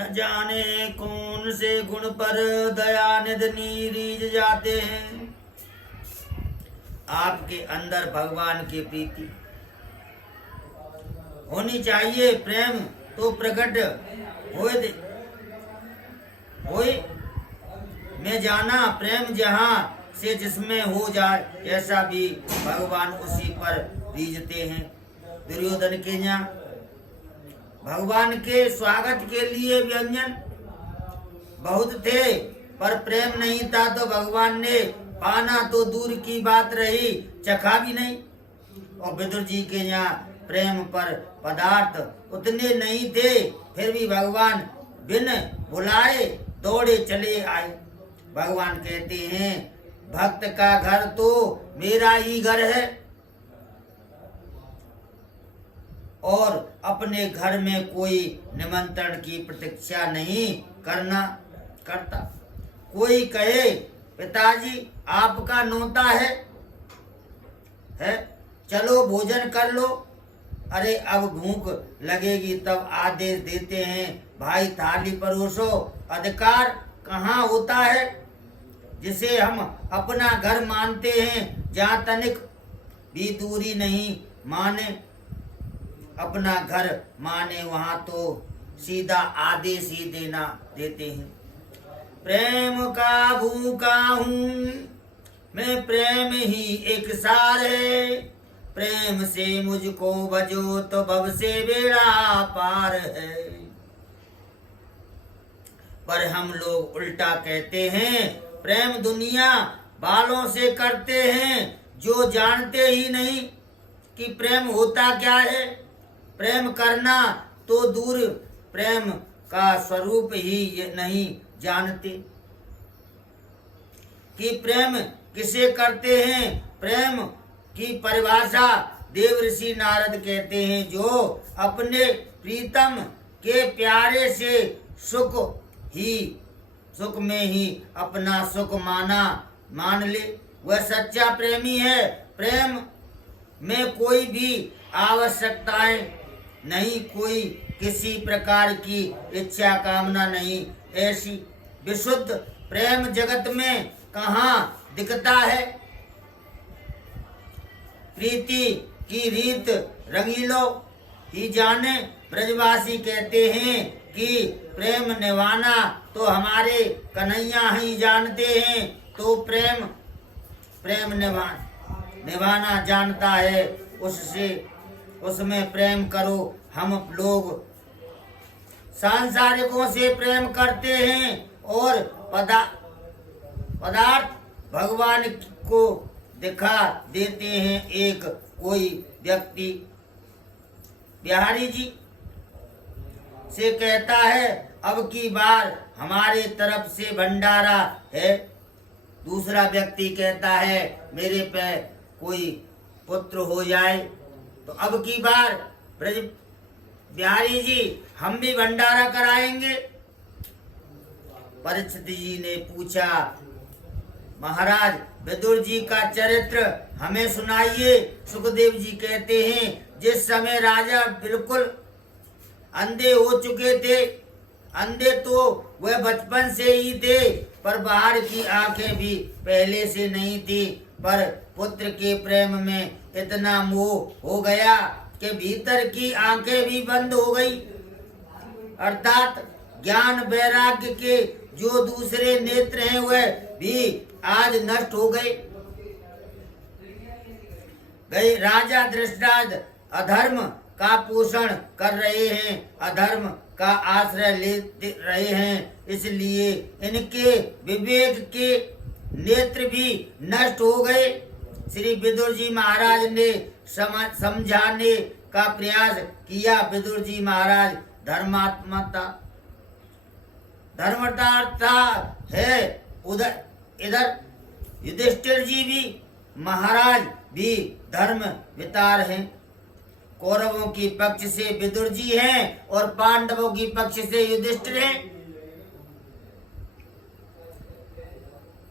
न जाने कौन से गुण पर दयानिधि रीझ जाते हैं। आपके अंदर भगवान की प्रीति होनी चाहिए। प्रेम तो प्रकट होए में जाना, प्रेम जहाँ से जिसमें हो जाए, ऐसा भी भगवान उसी पर रीझते हैं। दुर्योधन के यहाँ भगवान के स्वागत के लिए व्यंजन बहुत थे, पर प्रेम नहीं था, तो भगवान ने पाना तो दूर की बात रही, चखा भी नहीं। और विदुर जी के यहाँ प्रेम पर पदार्थ उतने नहीं थे, फिर भी भगवान बिन बुलाए दौड़े चले आए। भगवान कहते हैं, भक्त का घर तो मेरा ही घर है, और अपने घर में कोई निमंत्रण की प्रतीक्षा नहीं करता। कोई कहे पिताजी आपका नोता है, चलो भोजन कर लो। अरे अब भूख लगेगी तब आदेश देते हैं, भाई थाली परोसो। अधिकार कहाँ होता है जिसे हम अपना घर मानते हैं, जहाँ तनिक भी दूरी नहीं माने अपना घर माने, वहाँ तो सीधा आदेश ही देते हैं। प्रेम का भूखा हूँ मैं, प्रेम ही एक सार है, प्रेम से मुझको बजो तो भव से बेड़ा पार है। पर हम लोग उल्टा कहते हैं, प्रेम दुनिया वालों से करते हैं जो जानते ही नहीं कि प्रेम होता क्या है। प्रेम करना तो दूर, प्रेम का स्वरूप ही नहीं जानते कि प्रेम किसे करते हैं। प्रेम की परिभाषा देव ऋषि नारद कहते हैं, जो अपने प्रीतम के प्यारे से सुख में ही अपना सुख मान ले, वह सच्चा प्रेमी है। प्रेम में कोई भी आवश्यकताएं नहीं, कोई किसी प्रकार की इच्छा कामना नहीं। ऐसी विशुद्ध प्रेम जगत में कहाँ दिखता है। प्रीति की रीत रंगीलो ही जाने, ब्रजवासी कहते हैं कि प्रेम निभाना तो हमारे कन्हैया ही जानते हैं। तो प्रेम निभाना जानता है, उसमें प्रेम करो। हम लोग सांसारिकों से प्रेम करते हैं और पदार्थ भगवान को दिखा देते हैं। एक कोई व्यक्ति बिहारी जी से कहता है, अब की बार हमारे तरफ से भंडारा है। दूसरा व्यक्ति कहता है, मेरे पे कोई पुत्र हो जाए तो अब की बार ब्रज बिहारी जी हम भी भंडारा कराएंगे। परीक्षित जी ने पूछा, महाराज विदुर जी का चरित्र हमें सुनाइए। सुखदेव जी कहते हैं, जिस समय राजा बिल्कुल अंधे हो चुके थे, अंधे तो वह बचपन से ही थे, पर बाहर की आंखें भी पहले से नहीं थी, पर पुत्र के प्रेम में इतना मोह हो गया कि भीतर की आंखें भी बंद हो गई। अर्थात ज्ञान वैराग्य के जो दूसरे नेत्र हैं वह भी आज नष्ट हो गए। राजा धृतराष्ट्र अधर्म का पोषण कर रहे हैं, अधर्म का आश्रय ले रहे हैं, इसलिए इनके विवेक के नेत्र भी नष्ट हो गए। श्री विदुर जी महाराज ने समझाने का प्रयास किया। विदुर जी महाराज धर्मता है, इधर युधिष्ठिर जी भी महाराज भी धर्म वितार हैं। कौरवों की पक्ष से विदुर जी हैं और पांडवों की पक्ष से युधिष्ठिर हैं।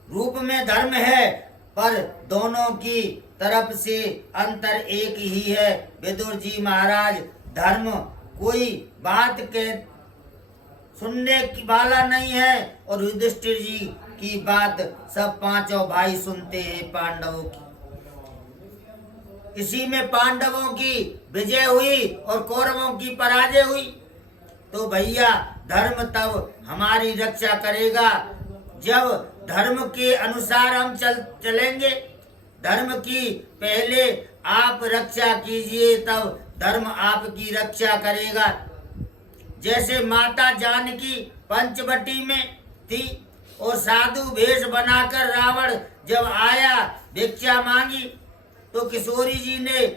रूप में धर्म है, पर दोनों की तरफ से अंतर एक ही है। विदुर जी महाराज धर्म कोई बात के सुनने की वाला नहीं है। और युधिष्ठिर जी की बात सब पांचों भाई सुनते हैं पांडवों की। इसी में पांडवों की विजय हुई और कौरवों की पराजय हुई। तो भैया धर्म तब हमारी रक्षा करेगा जब धर्म के अनुसार हम चलेंगे। धर्म की पहले आप रक्षा कीजिए, तब धर्म आपकी रक्षा करेगा। जैसे माता जानकी पंचवटी में थी और साधु वेश बनाकर रावण जब आया भिक्षा मांगी, तो किशोरी जी ने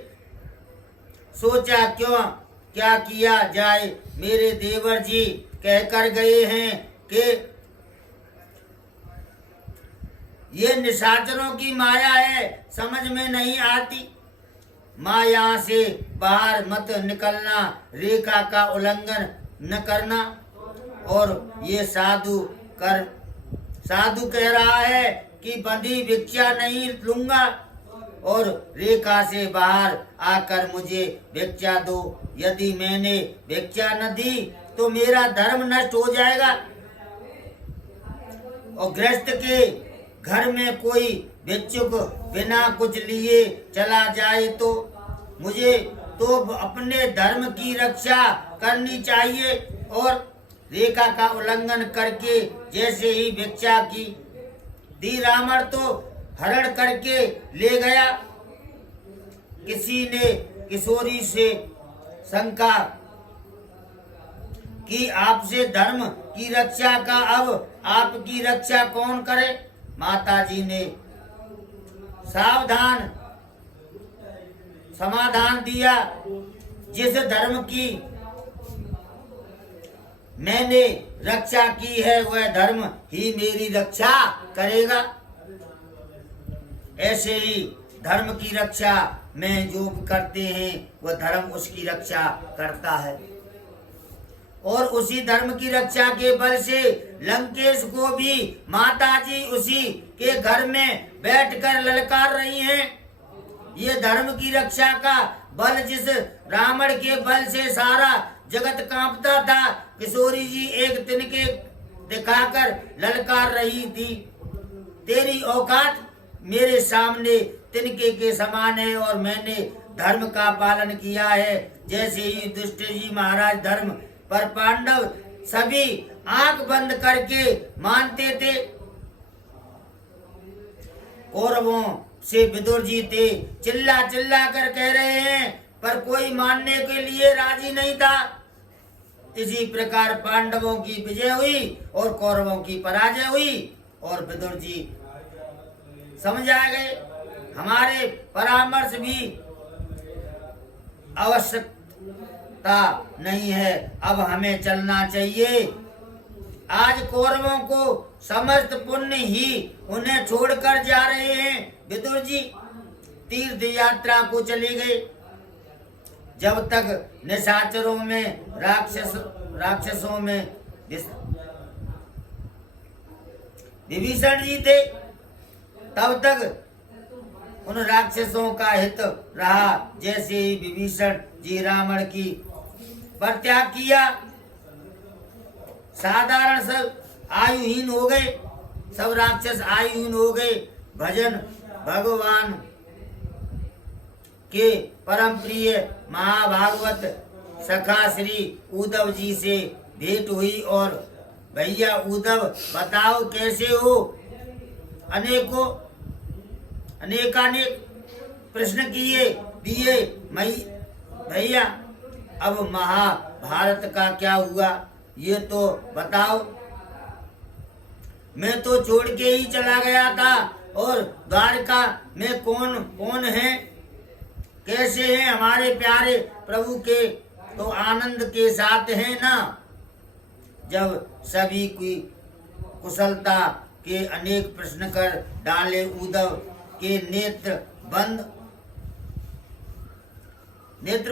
सोचा क्या किया जाए। मेरे देवर जी कहकर गए हैं कि ये निशाचरों की माया है, समझ में नहीं आती। माया से बाहर मत निकलना, रेखा का उल्लंघन न करना। और ये साधु कह रहा है कि बंदी भिक्षा नहीं लूंगा और रेखा से बाहर आकर मुझे भिक्षा दो। यदि मैंने भिक्षा न दी तो मेरा धर्म नष्ट हो जाएगा। और गृहस्थ के घर में कोई भिक्षुक बिना कुछ लिए चला जाए तो मुझे तो अपने धर्म की रक्षा करनी चाहिए। और रेखा का उल्लंघन करके जैसे ही भिक्षा की दी, रावण तो हरण करके ले गया। किसी ने किशोरी से शंका कि आपसे धर्म की रक्षा का अब आपकी रक्षा कौन करे। माता जी ने समाधान दिया, जिस धर्म की मैंने रक्षा की है वह धर्म ही मेरी रक्षा करेगा। ऐसे ही धर्म की रक्षा में जो करते हैं वह धर्म उसकी रक्षा करता है। और उसी धर्म की रक्षा के बल से लंकेश को भी माता जी उसी के घर में बैठकर ललकार रही हैं। ये धर्म की रक्षा का बल जिस रावण के बल से सारा जगत कांपता था, किशोरी जी एक तिनके दिखाकर ललकार रही थी। तेरी औकात मेरे सामने तिनके के समान है और मैंने धर्म का पालन किया है। जैसे ही युधिष्ठिर जी महाराज धर्म पर पांडव सभी आंख बंद करके मानते थे। कौरवों से विदुर जी थे, चिल्ला कर कह रहे हैं, पर कोई मानने के लिए राजी नहीं था। इसी प्रकार पांडवों की विजय हुई और कौरवों की पराजय हुई। और विदुर जी समझ आ गए हमारे परामर्श भी आवश्यकता नहीं है, अब हमें चलना चाहिए। आज कौरवों को समस्त पुण्य ही उन्हें छोड़कर जा रहे हैं। विदुर जी तीर्थ यात्रा को चले गए। जब तक निशाचरों में राक्षसों में विभीषण जी थे, तब तक उन राक्षसों का हित रहा। जैसे ही विभीषण जी रावण की परित्याग किया, साधारण सब आयुहीन हो गए, सब राक्षस आयुहीन हो गए। भजन भगवान के परम प्रिय महाभागवत सखा श्री उद्धव जी से भेंट हुई और भैया उद्धव बताओ कैसे हो। अनेकानेक प्रश्न दिए भैया अब महाभारत का क्या हुआ ये तो बताओ। मैं तो छोड़ के ही चला गया था और द्वारका में कौन है, कैसे हैं हमारे प्यारे प्रभु के, तो आनंद के साथ हैं ना। जब सभी की कुशलता के अनेक प्रश्न कर डाले, उद्धव के नेत्र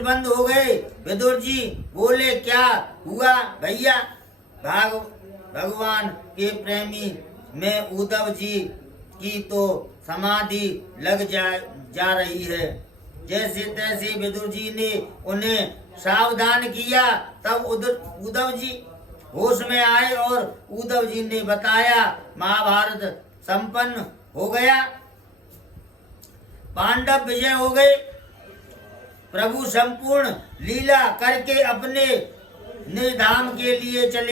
बंद हो गए। विदुर जी बोले क्या हुआ भैया। भगवान के प्रेमी में उद्धव जी की तो समाधि लग जा रही है। जैसे तैसे विदुर जी ने उन्हें सावधान किया। तब उद्धव जी होश में आए और उद्धव जी ने बताया, महाभारत संपन्न हो गया, पांडव विजय हो गए। प्रभु संपूर्ण लीला करके अपने निर्धाम के लिए चले।